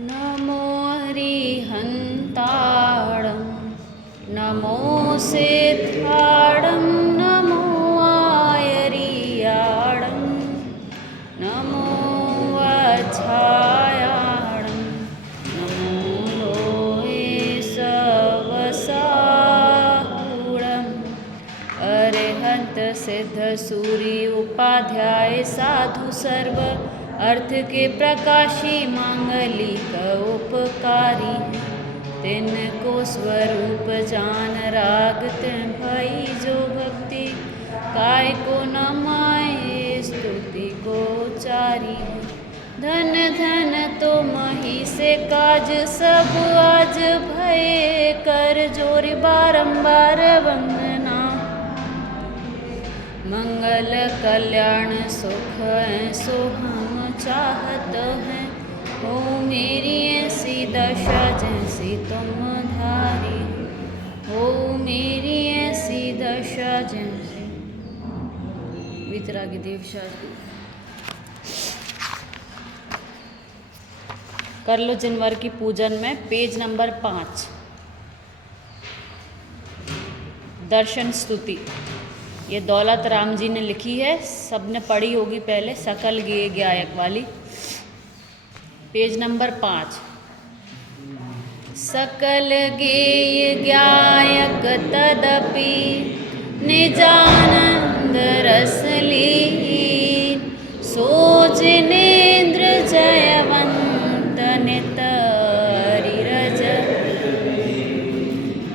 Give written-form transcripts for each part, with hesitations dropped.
नमो हरिहन्ताणं नमो सेथाणं नमो आयरियाणं नमो वज्झायाणं नमो लोहे सवसाहुणम् अरिहंत सिद्ध सूर्य उपाध्याय साधु सर्व अर्थ के प्रकाशी मांगलिक उपकारी तिनको स्वरूप जान राग तिन भई जो भक्ति काय को न माए स्तुति को चारी धन धन तो मही से काज सब आज भय कर जोर बारंबार वंदना मंगल कल्याण सुख सो हम चाहत हैं हो मेरी ऐसी दशा जैसी तुम धारी हो मेरी ऐसी दशा जैसी। वितरागी देव शादी कर लो जनवर की पूजन में पेज नंबर 5 दर्शन स्तुति। ये दौलत राम जी ने लिखी है, सबने पढ़ी होगी पहले, सकल गेय गायक वाली। Page number 5। सकल गेय गायक तदपि निजानंद रस लीन सो जिनेन्द्र जयवंत नित हरिरज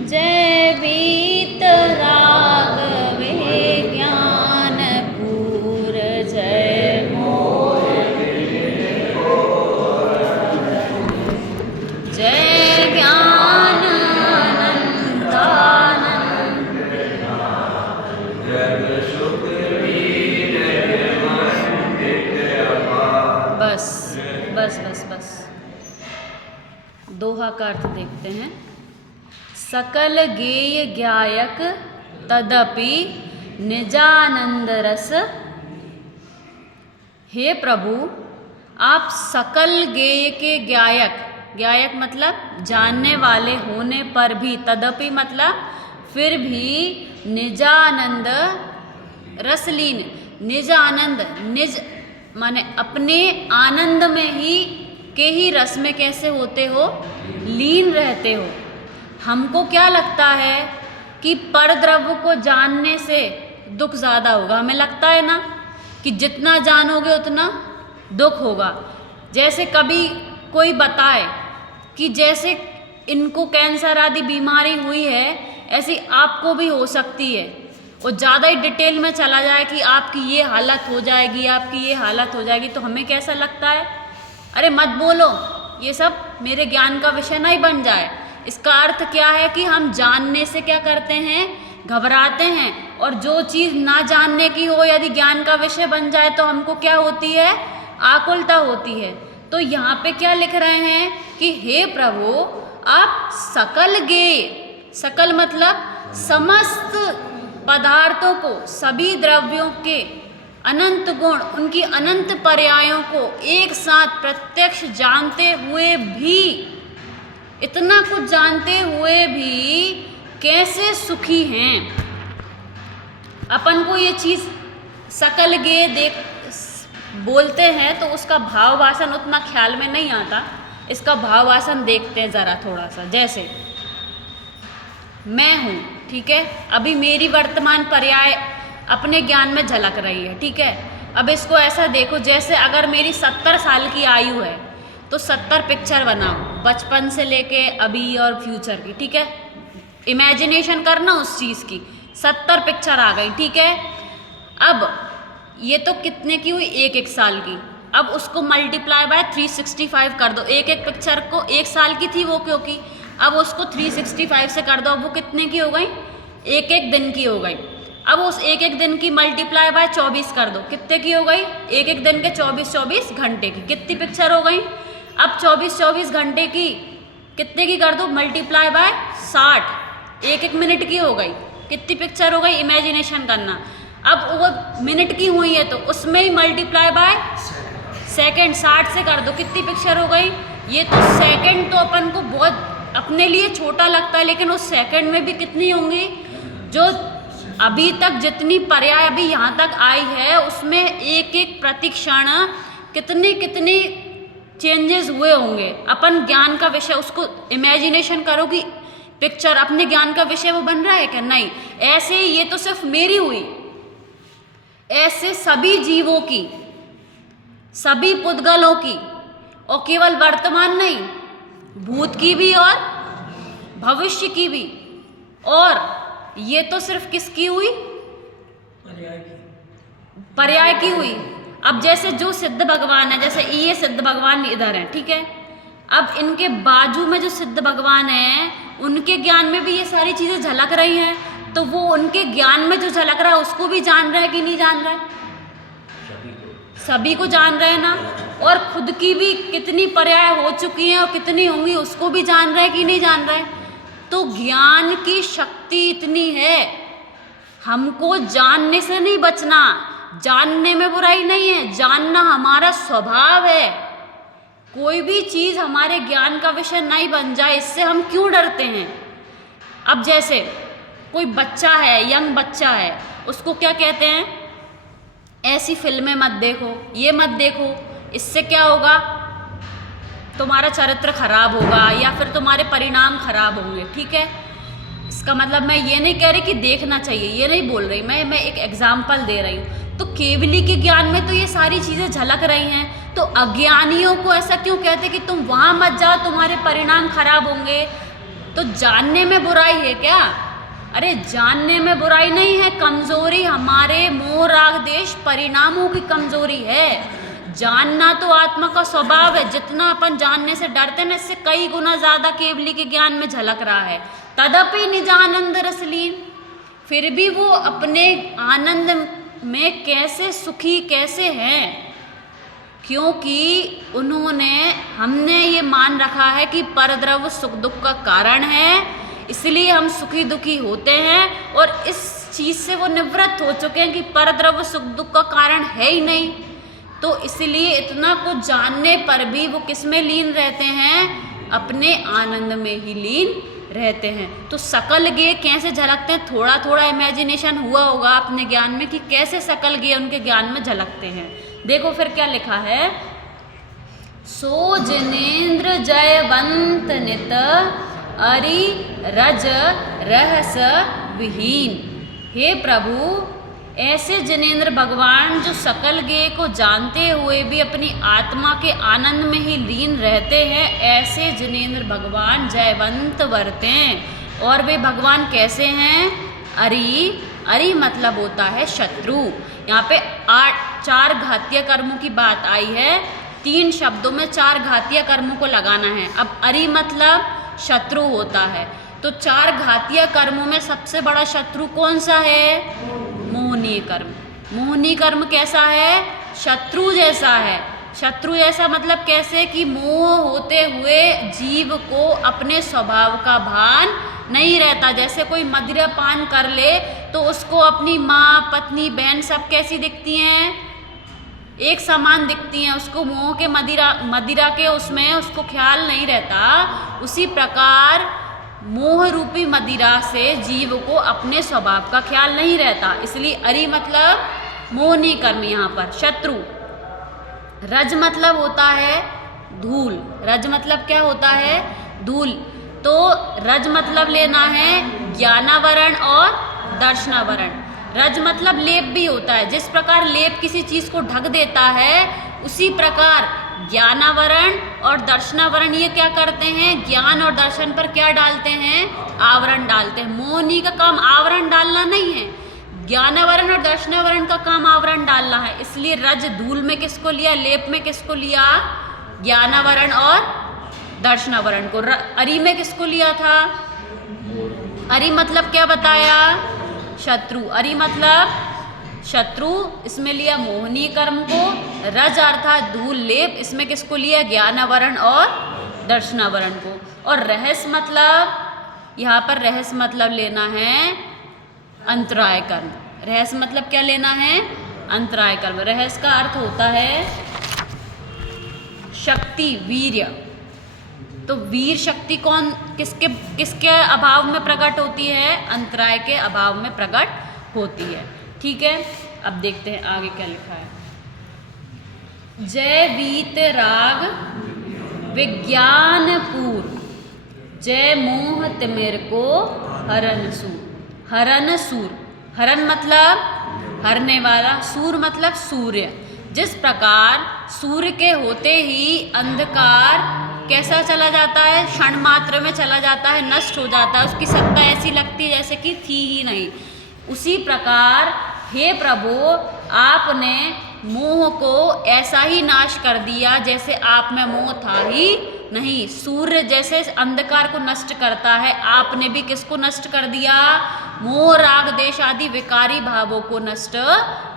जय बीत राघवे ज्ञान पूर जय जय ज्ञान अनंतानंद बस बस बस बस दोहा का अर्थ देखते हैं। सकल गेय गायक तदपि निजानंद रस। हे प्रभु, आप सकल गेय के गायक, गायक मतलब जानने वाले होने पर भी, तदपि मतलब फिर भी, निजानंद रसलीन, निज आनंद, निज माने अपने आनंद में ही के ही रस में कैसे होते हो, लीन रहते हो। हमको क्या लगता है कि परद्रव्य को जानने से दुख ज़्यादा होगा, हमें लगता है ना कि जितना जानोगे उतना दुख होगा। जैसे कभी कोई बताए कि जैसे इनको कैंसर आदि बीमारी हुई है ऐसी आपको भी हो सकती है, और ज़्यादा ही डिटेल में चला जाए कि आपकी ये हालत हो जाएगी, आपकी ये हालत हो जाएगी, तो हमें कैसा लगता है, अरे मत बोलो, ये सब मेरे ज्ञान का विषय नहीं बन जाए। इसका अर्थ क्या है कि हम जानने से क्या करते हैं, घबराते हैं, और जो चीज़ ना जानने की हो यदि ज्ञान का विषय बन जाए तो हमको क्या होती है, आकुलता होती है। तो यहाँ पे क्या लिख रहे हैं कि हे प्रभु, आप सकल गेय, सकल मतलब समस्त पदार्थों को, सभी द्रव्यों के अनंत गुण, उनकी अनंत पर्यायों को एक साथ प्रत्यक्ष जानते हुए भी, इतना कुछ जानते हुए भी कैसे सुखी हैं। अपन को ये चीज़ सकल गेय देख बोलते हैं तो उसका भाव वासन उतना ख्याल में नहीं आता। इसका भाव वासन देखते हैं ज़रा थोड़ा सा। जैसे मैं हूँ, ठीक है, अभी मेरी वर्तमान पर्याय अपने ज्ञान में झलक रही है, ठीक है। अब इसको ऐसा देखो जैसे अगर मेरी 70 साल की आयु है तो 70 पिक्चर बनाओ, बचपन से लेके अभी और फ्यूचर की, ठीक है। इमेजिनेशन करना उस चीज़ की, 70 पिक्चर आ गई, ठीक है। अब ये तो कितने की हुई, एक साल की। अब उसको मल्टीप्लाई बाय 365 कर दो। एक पिक्चर को 1 साल की थी वो, क्योंकि अब उसको 365 से कर दो, अब वो कितने की हो गई, एक दिन की हो गई। अब उस एक दिन की मल्टीप्लाई बाय 24 कर दो, कितने की हो गई, एक दिन के 24 घंटे की। कितनी पिक्चर हो गई, अब 24 घंटे की कितने की कर दो, मल्टीप्लाई बाय 60, एक मिनट की हो गई। कितनी पिक्चर हो गई, इमेजिनेशन करना। अब वो मिनट की हुई है तो उसमें ही मल्टीप्लाई बाय सेकंड 60 से कर दो, कितनी पिक्चर हो गई, ये तो सेकंड तो अपन को बहुत अपने लिए छोटा लगता है, लेकिन उस सेकंड में भी कितनी होंगी, जो अभी तक जितनी पर्याय अभी यहाँ तक आई है उसमें एक एक प्रतिक्षण कितनी कितनी चेंजेस हुए होंगे। अपन ज्ञान का विषय, उसको इमेजिनेशन करो कि पिक्चर अपने ज्ञान का विषय वो बन रहा है क्या? नहीं। ऐसे ये तो सिर्फ मेरी हुई, ऐसे सभी जीवों की, सभी पुद्गलों की, और केवल वर्तमान नहीं, भूत की भी और भविष्य की भी। और ये तो सिर्फ किसकी हुई? पर्याय की हुई। अब जैसे जो सिद्ध भगवान है, जैसे ये सिद्ध भगवान इधर है, ठीक है, अब इनके बाजू में जो सिद्ध भगवान है उनके ज्ञान में भी ये सारी चीजें झलक रही हैं, तो वो उनके ज्ञान में जो झलक रहा है उसको भी जान रहा है कि नहीं जान रहा है? सभी को जान रहे हैं ना। और खुद की भी कितनी पर्याय हो चुकी हैं और कितनी होंगी उसको भी जान रहा है कि नहीं जान रहा है? तो ज्ञान की शक्ति इतनी है, हमको जानने से नहीं बचना। जानने में बुराई नहीं है, जानना हमारा स्वभाव है। कोई भी चीज हमारे ज्ञान का विषय नहीं बन जाए, इससे हम क्यों डरते हैं? अब जैसे कोई बच्चा है, यंग बच्चा है, उसको क्या कहते हैं? ऐसी फिल्में मत देखो, ये मत देखो, इससे क्या होगा? तुम्हारा चरित्र खराब होगा या फिर तुम्हारे परिणाम खराब होंगे, ठीक है। इसका मतलब मैं ये नहीं कह रही कि देखना चाहिए, ये नहीं बोल रही मैं एक एग्जाम्पल दे रही हूँ। तो केवली के ज्ञान में तो ये सारी चीज़ें झलक रही हैं, तो अज्ञानियों को ऐसा क्यों कहते कि तुम वहाँ मत जाओ, तुम्हारे परिणाम खराब होंगे? तो जानने में बुराई है क्या? अरे जानने में बुराई नहीं है, कमजोरी हमारे मोह राग देश परिणामों की कमजोरी है। जानना तो आत्मा का स्वभाव है, जितना अपन जानने से डरते हैं ना, इससे कई गुना ज्यादा केवली के ज्ञान में झलक रहा है। तदपि निजानंद रसलीन, फिर भी वो अपने आनंद में कैसे सुखी कैसे हैं? क्योंकि हमने ये मान रखा है कि परद्रव्य सुख दुख का कारण है, इसलिए हम सुखी दुखी होते हैं। और इस चीज से वो निवृत्त हो चुके हैं कि परद्रव्य सुख दुख का कारण है ही नहीं। तो इसलिए इतना कुछ जानने पर भी वो किस में लीन रहते हैं? अपने आनंद में ही लीन रहते हैं। तो सकल गेय कैसे झलकते हैं? थोड़ा थोड़ा इमेजिनेशन हुआ होगा अपने ज्ञान में कि कैसे सकल गेय उनके ज्ञान में झलकते हैं। देखो फिर क्या लिखा है, सो जिनेन्द्र जयवंत नित अरि रज रहस विहीन। हे प्रभु, ऐसे जिनेन्द्र भगवान जो सकल गेय को जानते हुए भी अपनी आत्मा के आनंद में ही लीन रहते हैं, ऐसे जिनेन्द्र भगवान जयवंत वर्तें। और वे भगवान कैसे हैं? अरि मतलब होता है शत्रु। यहाँ पे 4 घातीय कर्मों की बात आई है, 3 शब्दों में 4 घातीय कर्मों को लगाना है। अब अरि मतलब शत्रु होता है, तो 4 घातीय कर्मों में सबसे बड़ा शत्रु कौन सा है? मोहनीय कर्म। मोहनीय कर्म कैसा है? शत्रु जैसा है। शत्रु जैसा मतलब कैसे? कि मोह होते हुए जीव को अपने स्वभाव का भान नहीं रहता। जैसे कोई मदिरा पान कर ले तो उसको अपनी माँ, पत्नी, बहन सब कैसी दिखती हैं? एक समान दिखती हैं। उसको मोह के मदिरा के उसमें उसको ख्याल नहीं रहता। उसी प्रकार मोह रूपी मदिरा से जीव को अपने स्वभाव का ख्याल नहीं रहता, इसलिए अरि मतलब मोहनीय कर्म यहाँ पर शत्रु। रज मतलब होता है धूल। रज मतलब क्या होता है? धूल। तो रज मतलब लेना है ज्ञानावरण और दर्शनावरण। रज मतलब लेप भी होता है। जिस प्रकार लेप किसी चीज को ढक देता है, उसी प्रकार ज्ञानावरण और दर्शनावरण ये क्या करते हैं? ज्ञान और दर्शन पर क्या डालते हैं? आवरण डालते हैं। मोहनी का काम आवरण डालना नहीं है, ज्ञानावरण और दर्शनावरण का काम आवरण डालना है। इसलिए रज धूल में किसको लिया? लेप में किसको लिया? ज्ञानावरण और दर्शनावरण को। अरि में किसको लिया था? अरि मतलब क्या बताया? शत्रु। अरि मतलब शत्रु, इसमें लिया मोहनीय कर्म को। रज अर्थात धूल लेप, इसमें किसको लिया? ज्ञानावरण और दर्शनावरण को। और रहस्य मतलब, यहाँ पर रहस्य मतलब लेना है अंतराय कर्म। रहस्य मतलब क्या लेना है? अंतराय कर्म। रहस्य का अर्थ होता है शक्ति, वीर्य। तो वीर शक्ति कौन किसके किसके अभाव में प्रकट होती है? अंतराय के अभाव में प्रकट होती है। ठीक है, अब देखते हैं आगे क्या लिखा है। जय वीत राग विज्ञान पूर, जय मोह तिमिर को हरन सूर। हरन सूर, हरन मतलब हरने वाला, सूर मतलब सूर्य। जिस प्रकार सूर्य के होते ही अंधकार कैसा चला जाता है? क्षण मात्र में चला जाता है, नष्ट हो जाता है, उसकी सत्ता ऐसी लगती है जैसे कि थी ही नहीं। उसी प्रकार हे प्रभु आपने मोह को ऐसा ही नाश कर दिया जैसे आप में मोह था ही नहीं। सूर्य जैसे अंधकार को नष्ट करता है, आपने भी किसको नष्ट कर दिया? मोह राग देश आदि विकारी भावों को नष्ट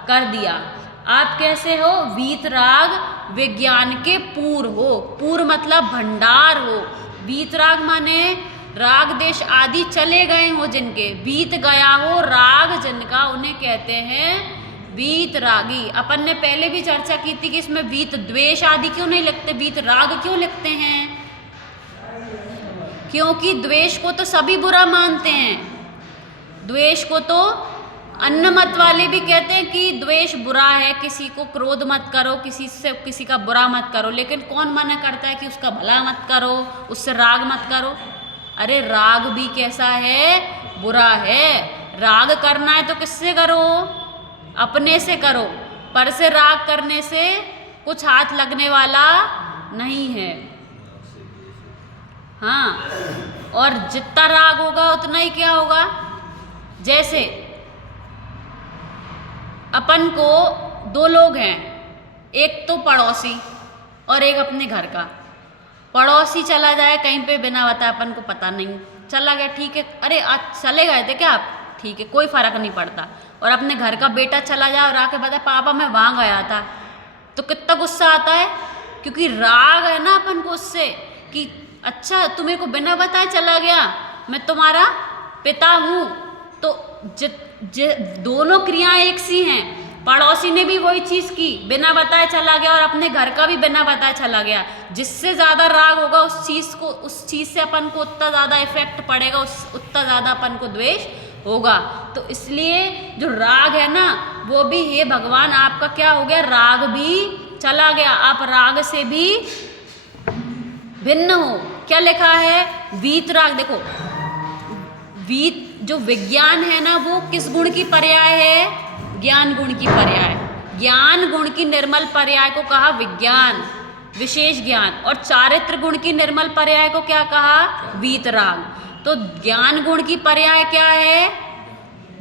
कर दिया। आप कैसे हो? वीत राग विज्ञान के पूर हो। पूर मतलब भंडार हो। वीत राग माने राग देश आदि चले गए हो जिनके, बीत गया हो राग जिनका, उन्हें कहते हैं वीत रागी। अपन ने पहले भी चर्चा की थी कि इसमें वीत द्वेष आदि क्यों नहीं लिखते, वीत राग क्यों लिखते हैं? क्योंकि द्वेष को तो सभी बुरा मानते हैं। द्वेष को तो अन्य मत वाले भी कहते हैं कि द्वेष बुरा है, किसी को क्रोध मत करो, किसी का बुरा मत करो। लेकिन कौन मना करता है कि उसका भला मत करो, उससे राग मत करो? अरे राग भी कैसा है? बुरा है। राग करना है तो किससे करो? अपने से करो। पर से राग करने से कुछ हाथ लगने वाला नहीं है। हाँ, और जितना राग होगा उतना ही क्या होगा? जैसे अपन को दो लोग हैं, एक तो पड़ोसी और एक अपने घर का। पड़ोसी चला जाए कहीं पे बिना बताए, अपन को पता नहीं, चला गया, ठीक है, अरे आज चले गए थे क्या आप? ठीक है, कोई फर्क नहीं पड़ता। और अपने घर का बेटा चला जाए और आके बताए पापा मैं वहाँ गया था, तो कितना गुस्सा आता है, क्योंकि राग है ना अपन को उससे कि अच्छा तू मेरे को बिना बताए चला गया, मैं तुम्हारा पिता हूँ। तो दोनों क्रियाएं एक सी हैं। पड़ोसी ने भी वही चीज़ की, बिना बताए चला गया, और अपने घर का भी बिना बताए चला गया। जिससे ज़्यादा राग होगा उस चीज़ से अपन को उतना ज़्यादा इफेक्ट पड़ेगा, उतना ज़्यादा अपन को द्वेष होगा। तो इसलिए जो राग है ना, वो भी हे भगवान आपका क्या हो गया? राग भी चला गया, आप राग से भी भिन्न हो। क्या लिखा है? वीत राग। देखो वीत जो विज्ञान है ना, वो किस गुण की पर्याय है? ज्ञान गुण की पर्याय। ज्ञान गुण की निर्मल पर्याय को कहा विज्ञान, विशेष ज्ञान। और चारित्र गुण की निर्मल पर्याय को क्या कहा? वीतराग। तो ज्ञान गुण की पर्याय क्या है?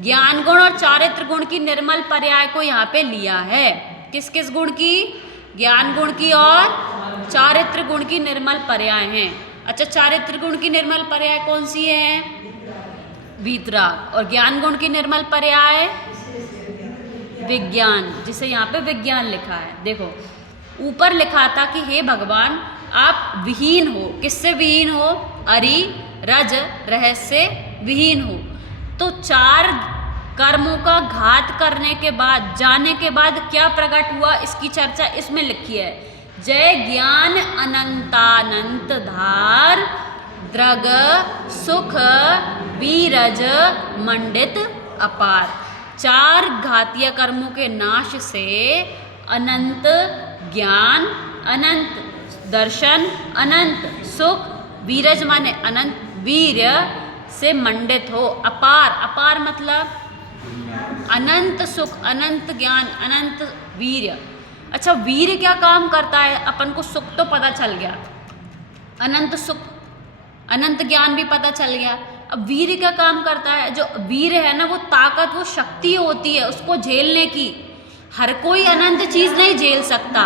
ज्ञान गुण और चारित्र गुण की निर्मल पर्याय को यहाँ पे लिया है। किस किस गुण की? ज्ञान गुण की और चारित्र गुण की निर्मल पर्याय हैं। अच्छा, चारित्र गुण की निर्मल पर्याय कौन सी है? वीतराग। और ज्ञान गुण की निर्मल पर्याय विज्ञान, जिसे यहाँ पे विज्ञान लिखा है। देखो ऊपर लिखा था कि हे भगवान आप विहीन हो। किससे विहीन हो? अरि रज रहस्य विहीन हो। तो चार कर्मों का घात करने के बाद, जाने के बाद क्या प्रकट हुआ, इसकी चर्चा इसमें लिखी है। जय ज्ञान अनंतानंत धार, द्रग सुख वीरज मंडित अपार। चार घातीय कर्मों के नाश से अनंत ज्ञान, अनंत दर्शन, अनंत सुख, वीरज माने अनंत वीर्य से मंडित हो। अपार, अपार मतलब अनंत सुख, अनंत ज्ञान, अनंत वीर्य। अच्छा, वीर्य क्या काम करता है? अपन को सुख तो पता चल गया, अनंत सुख, अनंत ज्ञान भी पता चल गया। अब वीर्य क्या काम करता है? जो वीर्य है ना, वो ताकत, वो शक्ति होती है उसको झेलने की। हर कोई अनंत चीज नहीं झेल सकता।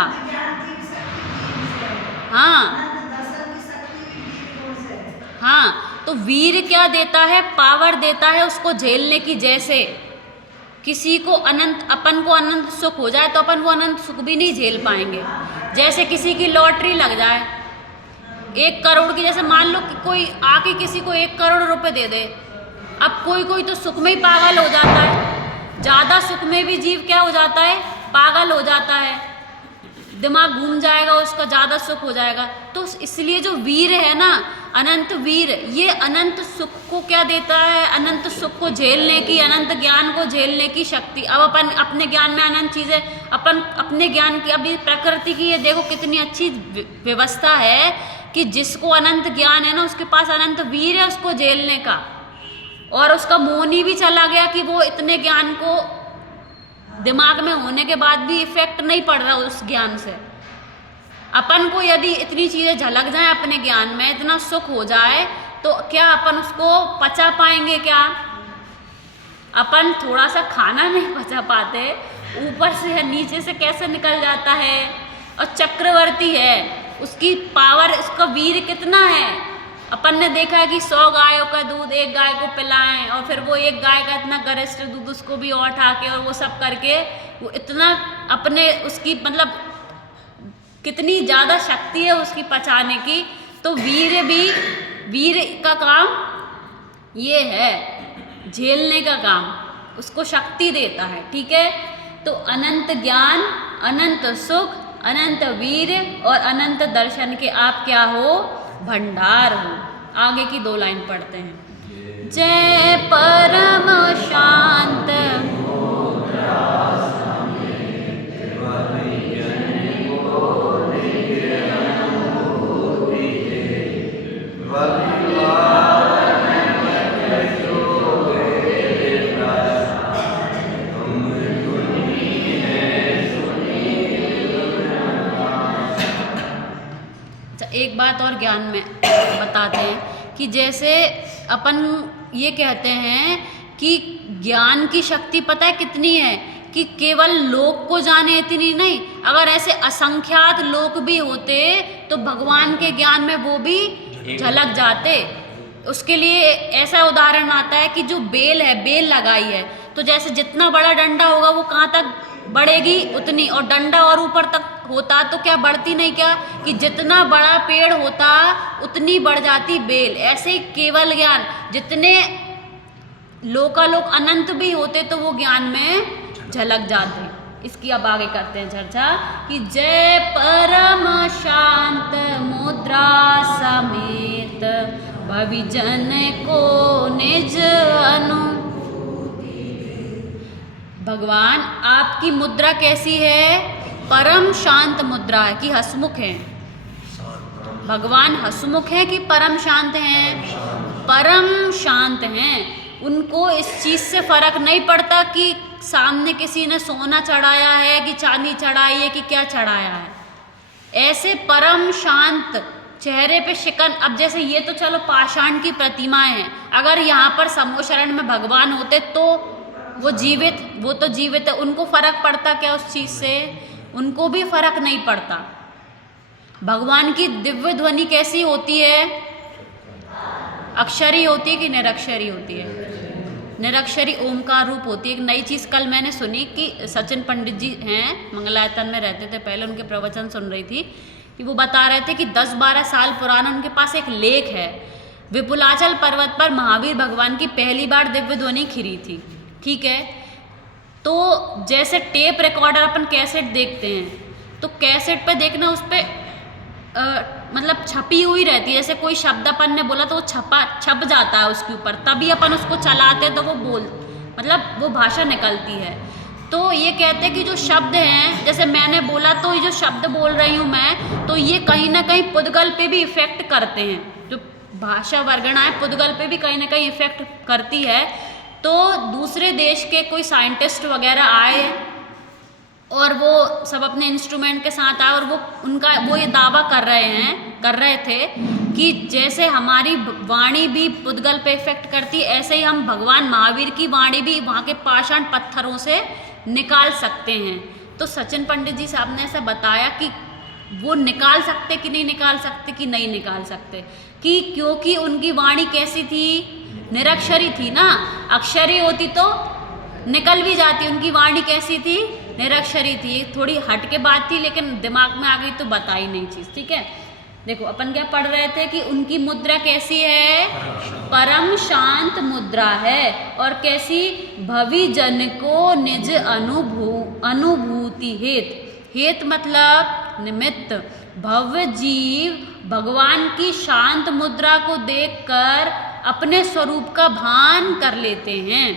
हाँ, तो वीर्य क्या देता है? पावर देता है उसको झेलने की। जैसे किसी को अनंत, अपन को अनंत सुख हो जाए तो अपन वो अनंत सुख भी नहीं झेल पाएंगे। जैसे किसी की लॉटरी लग जाए 1 करोड़ की, जैसे मान लो कि कोई आके किसी को 1 करोड़ रुपए दे दे। अब कोई तो सुख में ही पागल हो जाता है, ज़्यादा सुख में भी जीव क्या हो जाता है? पागल हो जाता है। दिमाग घूम जाएगा, उसका ज़्यादा सुख हो जाएगा। तो इसलिए जो वीर है ना, अनंत वीर, ये अनंत सुख को क्या देता है, अनंत सुख को झेलने की, अनंत ज्ञान को झेलने की शक्ति। अब अपन अपने ज्ञान में अनंत चीज़ें, अपन अपने ज्ञान की, अभी प्रकृति की ये देखो कितनी अच्छी व्यवस्था है कि जिसको अनंत ज्ञान है ना, उसके पास अनंत वीर है उसको झेलने का। और उसका मोनी भी चला गया कि वो इतने ज्ञान को दिमाग में होने के बाद भी इफेक्ट नहीं पड़ रहा उस ज्ञान से। अपन को यदि इतनी चीज़ें झलक जाएं अपने ज्ञान में, इतना सुख हो जाए, तो क्या अपन उसको पचा पाएंगे क्या? अपन थोड़ा सा खाना नहीं पचा पाते, ऊपर से है नीचे से कैसे निकल जाता है। और चक्रवर्ती है, उसकी पावर, उसका वीर कितना है। अपन ने देखा है कि 100 गायों का दूध एक गाय को पिलाएं, और फिर वो एक गाय का इतना गरिष्ठ दूध उसको भी और उठा के, और वो सब करके वो इतना अपने, उसकी मतलब कितनी ज़्यादा शक्ति है उसकी पचाने की। तो वीर का काम ये है, झेलने का काम, उसको शक्ति देता है। ठीक है, तो अनंत ज्ञान, अनंत सुख, अनंत वीर और अनंत दर्शन के आप क्या हो, भंडार हो। आगे की 2 लाइन पढ़ते हैं। जय परम शांत एक बात और ज्ञान में बताते हैं कि जैसे अपन ये कहते हैं कि ज्ञान की शक्ति पता है कितनी है, कि केवल लोक को जाने इतनी नहीं, अगर ऐसे असंख्यात लोक भी होते तो भगवान के ज्ञान में वो भी झलक जाते। उसके लिए ऐसा उदाहरण आता है कि जो बेल है, बेल लगाई है, तो जैसे जितना बड़ा डंडा होगा वो कहाँ तक बढ़ेगी उतनी, और डंडा और ऊपर तक होता तो क्या बढ़ती नहीं, क्या कि जितना बड़ा पेड़ होता उतनी बढ़ जाती बेल। ऐसे ही केवल ज्ञान, जितने लोकालोक अनंत भी होते तो वो ज्ञान में झलक जाते। इसकी अब आगे करते हैं चर्चा कि जय परम शांत मुद्रा समेत भविजन को निज अनु। भगवान आपकी मुद्रा कैसी है, परम शांत मुद्रा है कि हसमुख है। भगवान हसमुख है कि परम शांत हैं, परम शांत हैं। उनको इस चीज़ से फर्क नहीं पड़ता कि सामने किसी ने सोना चढ़ाया है कि चांदी चढ़ाई है कि क्या चढ़ाया है। ऐसे परम शांत, चेहरे पे शिकन। अब जैसे ये तो चलो पाषाण की प्रतिमाएं हैं, अगर यहाँ पर समूह शरण में भगवान होते तो वो तो जीवित है, उनको फर्क पड़ता क्या उस चीज़ से? उनको भी फर्क नहीं पड़ता। भगवान की दिव्य ध्वनि कैसी होती है, अक्षरी होती है कि निरक्षरी होती है? निरक्षरी ओमकार रूप होती है। एक नई चीज़ कल मैंने सुनी कि सचिन पंडित जी हैं, मंगलायतन में रहते थे पहले, उनके प्रवचन सुन रही थी कि वो बता रहे थे कि 10-12 साल पुराना उनके पास एक लेख है, विपुलाचल पर्वत पर महावीर भगवान की पहली बार दिव्य ध्वनि खिरी थी। ठीक है, तो जैसे टेप रिकॉर्डर अपन कैसेट देखते हैं, तो कैसेट पे देखना उस पर मतलब छपी हुई रहती है। जैसे कोई शब्द अपन ने बोला तो वो छप जाता है उसके ऊपर, तभी अपन उसको चलाते तो वो मतलब वो भाषा निकलती है। तो ये कहते हैं कि जो शब्द हैं, जैसे मैंने बोला तो ये जो शब्द बोल रही हूँ मैं, तो ये कहीं ना कहीं पुद्गल पे भी इफेक्ट करते हैं। जो भाषा वर्गणा है पुद्गल पे भी कहीं ना कहीं इफेक्ट करती है। तो दूसरे देश के कोई साइंटिस्ट वगैरह आए और वो सब अपने इंस्ट्रूमेंट के साथ आए और वो ये दावा कर रहे थे कि जैसे हमारी वाणी भी पुद्गल पे इफेक्ट करती है, ऐसे ही हम भगवान महावीर की वाणी भी वहाँ के पाषाण पत्थरों से निकाल सकते हैं। तो सचिन पंडित जी साहब ने ऐसा बताया कि वो निकाल सकते कि नहीं निकाल सकते, कि नहीं निकाल सकते, कि क्योंकि उनकी वाणी कैसी थी, निरक्षरी थी ना। अक्षरी होती तो निकल भी जाती, उनकी वाणी कैसी थी, निरक्षरी थी। थोड़ी हट के बात थी लेकिन दिमाग में आ गई तो बताई नहीं चीज़। ठीक है, देखो अपन क्या पढ़ रहे थे कि उनकी मुद्रा कैसी है, परम शांत मुद्रा है। और कैसी, भविजन को निज अनुभूति हेत मतलब निमित्त भव्य जीव भगवान की शांत मुद्रा को देखकर अपने स्वरूप का भान कर लेते हैं।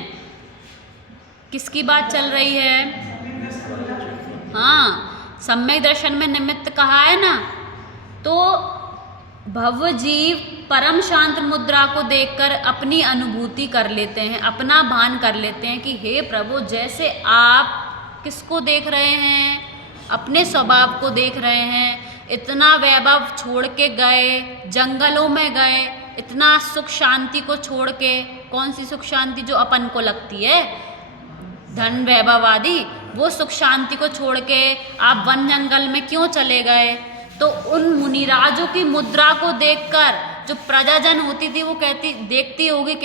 किसकी बात चल रही है? हाँ, सम्यक दर्शन में निमित्त कहा है ना। तो भव्य जीव परम शांत मुद्रा को देखकर अपनी अनुभूति कर लेते हैं, अपना भान कर लेते हैं कि हे प्रभु, जैसे आप किसको देख रहे हैं? अपने स्वभाव को देख रहे हैं। इतना वैभव छोड़ के गए, जंगलों में गए, इतना सुख शांति को छोड़ के, कौन सी सुख शांति जो अपन को लगती है, धन वैभव आदि, वो सुख शांति को छोड़ के आप वन जंगल में क्यों चले गए? तो उन मुनिराजों की मुद्रा को देखकर जो प्रजाजन होती थी वो देखती होगी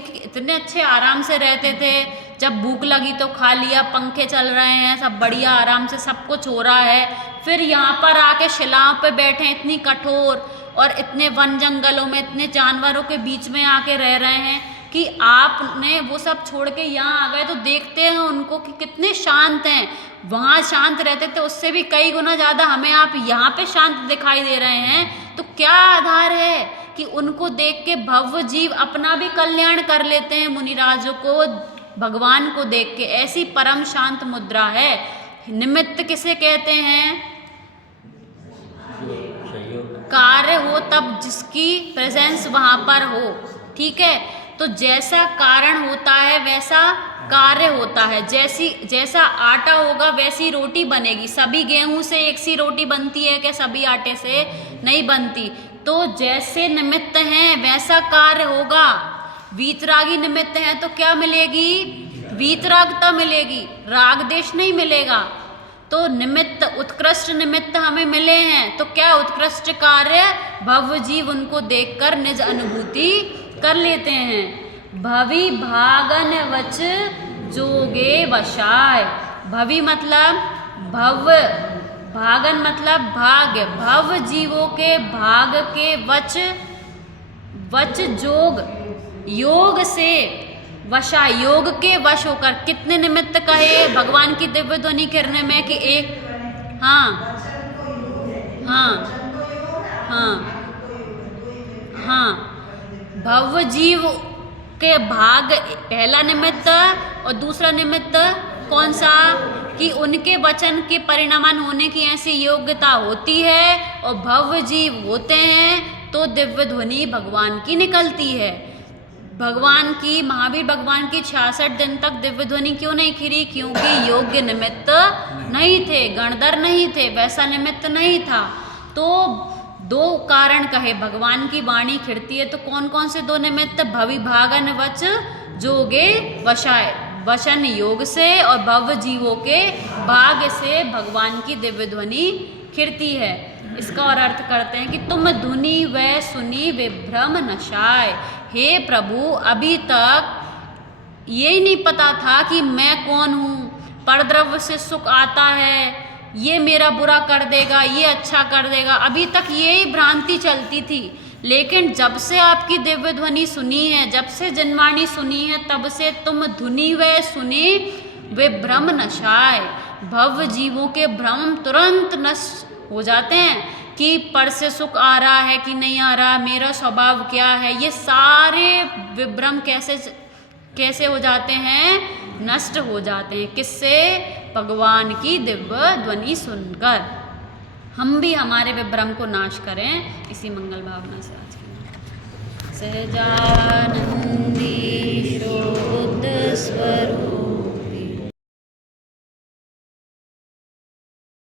कि इतने अच्छे आराम से रहते थे, जब भूख लगी तो खा लिया, पंखे चल रहे हैं, सब बढ़िया आराम से सब कुछ हो रहा है। फिर यहाँ पर आके शिलाओं पे बैठे, इतनी कठोर और इतने वन जंगलों में इतने जानवरों के बीच में आके रह रहे हैं कि आपने वो सब छोड़ के यहाँ आ गए। तो देखते हैं उनको कि कितने शांत हैं। वहाँ शांत रहते थे, उससे भी कई गुना ज़्यादा हमें आप यहाँ पे शांत दिखाई दे रहे हैं। तो क्या आधार है कि उनको देख के भव्य जीव अपना भी कल्याण कर लेते हैं मुनिराजों को, भगवान को देख के। ऐसी परम शांत मुद्रा है। निमित्त किसे कहते हैं? कार्य हो तब जिसकी प्रेजेंस वहाँ पर हो, ठीक है। तो जैसा कारण होता है वैसा कार्य होता है। जैसा आटा होगा वैसी रोटी बनेगी। सभी गेहूं से एक सी रोटी बनती है क्या? सभी आटे से नहीं बनती। तो जैसे निमित्त हैं वैसा कार्य होगा। वीतरागी निमित्त हैं तो क्या मिलेगी? वीतरागता मिलेगी, राग देश नहीं मिलेगा। तो निमित्त, उत्कृष्ट निमित्त हमें मिले हैं, तो क्या उत्कृष्ट कार्य? भव्य जीव उनको देखकर निज अनुभूति कर लेते हैं। भवि भागन वच जोगे वशाय। भवि मतलब भव्य, भागन मतलब भाग्य। भव्य जीवों के भाग के वच जोग, योग से वशा, योग के वश होकर। कितने निमित्त कहे भगवान की दिव्य ध्वनि करने में कि एक, हाँ हाँ हाँ हाँ, भव्य जीव के भाग पहला निमित्त, और दूसरा निमित्त कौन सा? कि उनके वचन के परिणमन होने की ऐसी योग्यता होती है और भव्य जीव होते हैं तो दिव्य ध्वनि भगवान की निकलती है। भगवान की, महावीर भगवान की 66 दिन तक दिव्य ध्वनि क्यों नहीं खिरी? क्योंकि योग्य निमित्त नहीं थे, गणधर नहीं थे, वैसा निमित्त नहीं था। तो दो कारण कहे, भगवान की वाणी खिड़ती है तो कौन कौन से दो निमित्त? भवि भागन वच जोगे वशाय, वशन योग से और भव्य जीवों के भाग्य से भगवान की दिव्य ध्वनि खिड़ती है। इसका और अर्थ करते हैं कि तुम धुनि व सुनी विभ्रम नशाय। हे प्रभु, अभी तक ये नहीं पता था कि मैं कौन हूँ। परद्रव्य से सुख आता है, ये मेरा बुरा कर देगा, ये अच्छा कर देगा, अभी तक यही भ्रांति चलती थी। लेकिन जब से आपकी दिव्य ध्वनि सुनी है, जब से जनवाणी सुनी है, तब से तुम धुनि व सुनी वे भ्रम नशाए। भव्य जीवों के भ्रम तुरंत नष्ट हो जाते हैं कि पर से सुख आ रहा है कि नहीं आ रहा, मेरा स्वभाव क्या है, ये सारे विभ्रम कैसे हो जाते हैं? नष्ट हो जाते हैं। किससे? भगवान की दिव्य ध्वनि सुनकर। हम भी हमारे विभ्रम को नाश करें इसी मंगल भावना से आज के सहजानंदी।